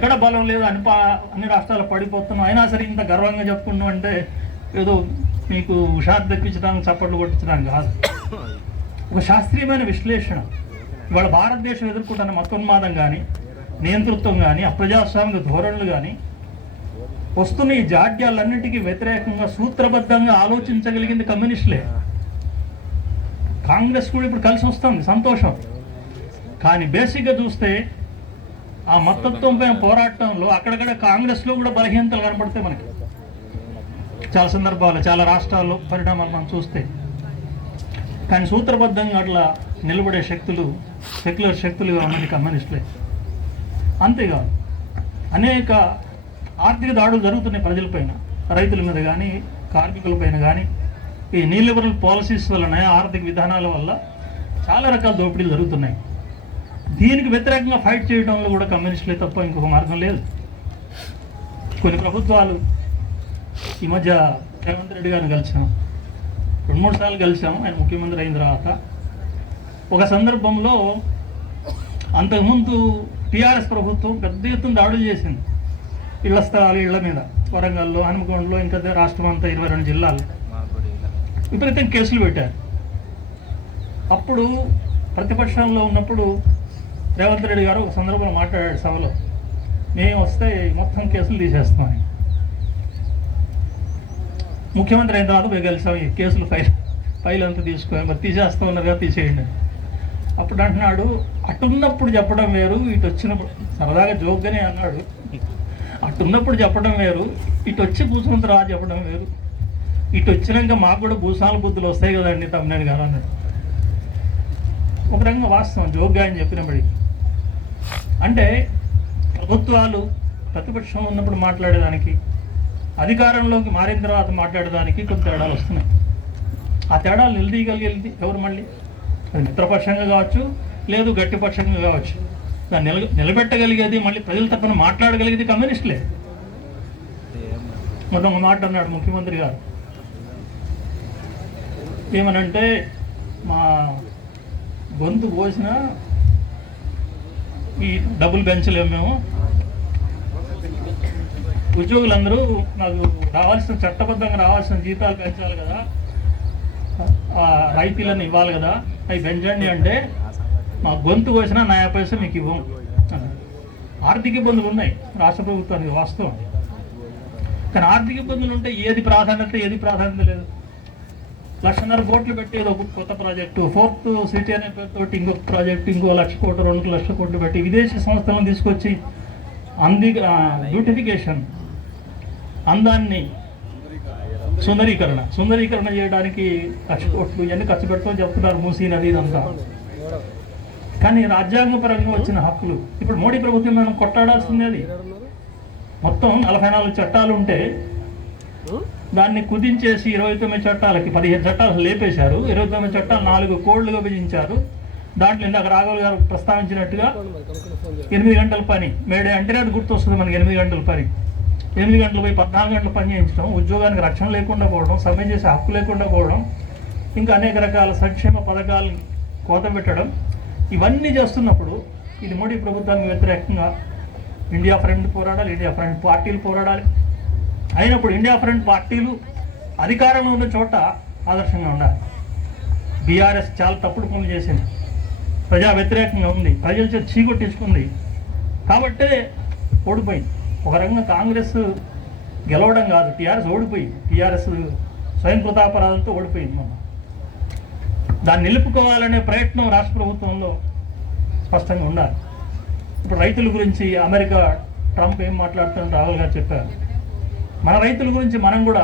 ఎక్కడ బలం లేదు అన్ని రాష్ట్రాలు పడిపోతున్నాం, అయినా సరే ఇంత గర్వంగా చెప్పుకున్నాం అంటే ఏదో మీకు హుషారు తెప్పించడానికి చప్పట్లు కొట్టించడానికి కాదు. ఒక శాస్త్రీయమైన విశ్లేషణ. ఇవాళ భారతదేశం ఎదుర్కొంటున్న మతోన్మాదం కానీ, నియంతృత్వం కానీ, అప్రజాస్వామిక ధోరణులు కానీ, వస్తున్న ఈ జాడ్యాలన్నిటికీ వ్యతిరేకంగా సూత్రబద్ధంగా ఆలోచించగలిగింది కమ్యూనిస్టులే. కాంగ్రెస్ కూడా ఇప్పుడు కలిసి వస్తుంది, సంతోషం. కానీ బేసిక్గా చూస్తే ఆ మతత్వం పైన పోరాటంలో అక్కడక్కడ కాంగ్రెస్లో కూడా బలహీనతలు కనపడతాయి మనకి. చాలా సందర్భాలు, చాలా రాష్ట్రాల్లో పరిణామాలు మనం చూస్తే. కానీ సూత్రబద్ధంగా అట్లా నిలబడే శక్తులు, సెక్యులర్ శక్తులుగా ఉన్నది కమ్యూనిస్టులే. అంతేకాదు, అనేక ఆర్థిక దాడులు జరుగుతున్నాయి ప్రజలపైన, రైతుల మీద కానీ, కార్మికులపైన కానీ. ఈ న్యూలిబరల్ పాలసీస్ వలన, ఆర్థిక విధానాల వల్ల చాలా రకాల దోపిడీలు జరుగుతున్నాయి. దీనికి వ్యతిరేకంగా ఫైట్ చేయడంలో కూడా కమ్యూనిస్టులే తప్ప ఇంకొక మార్గం లేదు. కొన్ని ప్రభుత్వాలు, ఈ మధ్య రేవంత్ రెడ్డి గారిని కలిసాం, 2-3 సార్లు కలిసాము ఆయన ముఖ్యమంత్రి అయిన తర్వాత. ఒక సందర్భంలో అంతకుముందు టీఆర్ఎస్ ప్రభుత్వం పెద్ద ఎత్తున దాడులు చేసింది ఇళ్ల స్థలాలు, ఇళ్ల మీద. వరంగల్లో, హనుమకొండలో, ఇంకా రాష్ట్రం అంతా 22 జిల్లాలు విపరీతంగా కేసులు పెట్టారు. అప్పుడు ప్రతిపక్షంలో ఉన్నప్పుడు రేవంత్ రెడ్డి గారు ఒక సందర్భంలో మాట్లాడాడు సభలో, మేము వస్తే మొత్తం కేసులు తీసేస్తామని. ముఖ్యమంత్రి అయిన తర్వాత మేము కలిసాం, ఈ కేసులు ఫైల్ అంతా తీసుకొని మరి తీసేస్తా ఉన్నారు కదా, తీసేయండి. అప్పుడు అంటున్నాడు, అటున్నప్పుడు చెప్పడం వేరు, ఇటు వచ్చినప్పుడు, సరదాగా జోక్గానే అన్నాడు, అటున్నప్పుడు చెప్పడం వేరు, ఇటు వచ్చి కూర్చున్నంత రా చెప్పడం వేరు, ఇటు వచ్చినాక మాకు కూడా భూసాల బుద్ధులు వస్తాయి కదండి తమ్మినేని గారు అన్నాడు. ఒక రకంగా వాస్తవం, జోక్గా అని చెప్పినప్పటికీ. అంటే ప్రభుత్వాలు ప్రతిపక్షంలో ఉన్నప్పుడు మాట్లాడేదానికి, అధికారంలోకి మారిన తర్వాత మాట్లాడేదానికి కొంత తేడాలు వస్తున్నాయి. ఆ తేడాలు నిలదీయగలిగేది ఎవరు? మళ్ళీ అది మిత్రపక్షంగా కావచ్చు, లేదు గట్టిపక్షంగా కావచ్చు. దాన్ని నిలబెట్టగలిగేది, మళ్ళీ ప్రజల తరఫున మాట్లాడగలిగేది కమ్యూనిస్టులే. మొత్తం ఒక మాట అన్నాడు ముఖ్యమంత్రి గారు, ఏమనంటే మా గొంతు కోసిన ఈ డబుల్ బెంచ్లు మేము ఉద్యోగులందరూ నాకు రావాల్సిన, చట్టబద్ధంగా రావాల్సిన జీతాలు పెంచాలి కదా, రైతులను ఇవ్వాలి కదా, అవి పెంచండి అంటే మా గొంతు కోసినా 90 పైసలు మీకు ఇవ్వం. ఆర్థిక ఇబ్బందులు ఉన్నాయి రాష్ట్ర ప్రభుత్వానికి, వాస్తవం. కానీ ఆర్థిక ఇబ్బందులు ఉంటే ఏది ప్రాధాన్యత లేదు. 1,50,000 కోట్లు పెట్టేది ఒక కొత్త ప్రాజెక్టు, 4th సిటీ అనే పేరుతో ఇంకొక ప్రాజెక్టు, ఇంకో 1,00,000 కోట్లు, 2 లక్షల కోట్లు పెట్టి విదేశీ సంస్థలను తీసుకొచ్చి బ్యూటిఫికేషన్, అందాన్ని సుందరీకరణ చేయడానికి 1,00,000 కోట్లు ఇవన్నీ ఖర్చు పెడతామని చెప్తున్నారు, మూసీ నది ఇదంతా. కానీ రాజ్యాంగపరంగా వచ్చిన హక్కులు ఇప్పుడు మోడీ ప్రభుత్వం మనం కొట్టాడాల్సిందే. అది మొత్తం 44 చట్టాలు ఉంటే దాన్ని కుదించేసి 29 చట్టాలకి 15 చట్టాలు లేపేశారు. 29 చట్టాలు 4 కోడ్లుగా విభజించారు. దాంట్లో ఇందాక రాఘవులు గారు ప్రస్తావించినట్టుగా 8 గంటల పని, మేడే అంటేనే అది గుర్తొస్తుంది మనకి. 8 గంటల పని, 8 గంటలు పోయి 14 గంటలు పని చేయించడం, ఉద్యోగానికి రక్షణ లేకుండా పోవడం, సమ్మె చేసే హక్కు లేకుండా పోవడం, ఇంకా అనేక రకాల సంక్షేమ పథకాలను కోత పెట్టడం, ఇవన్నీ చేస్తున్నప్పుడు ఇది మోడీ ప్రభుత్వానికి వ్యతిరేకంగా ఇండియా ఫ్రంట్ పోరాడాలి, ఇండియా ఫ్రంట్ పార్టీలు పోరాడాలి. అయినప్పుడు ఇండియా ఫ్రంట్ పార్టీలు అధికారంలో ఉన్న చోట ఆదర్శంగా ఉండాలి. బీఆర్ఎస్ చాలా తప్పుడు పనులు చేసింది, ప్రజా వ్యతిరేకంగా ఉంది, ప్రజల చేత చీకొట్టించుకుంది, కాబట్టే ఓడిపోయింది. ఒక రకంగా కాంగ్రెస్ గెలవడం కాదు, టీఆర్ఎస్ ఓడిపోయింది. టీఆర్ఎస్ స్వయం కృతాపరాధంతో ఓడిపోయింది. మనం దాన్ని నిలుపుకోవాలనే ప్రయత్నం రాష్ట్ర ప్రభుత్వంలో స్పష్టంగా ఉండాలి. ఇప్పుడు రైతుల గురించి అమెరికా ట్రంప్ ఏం మాట్లాడుతున్నట్టు రాహుల్ గారు చెప్పారు. మన రైతుల గురించి మనం కూడా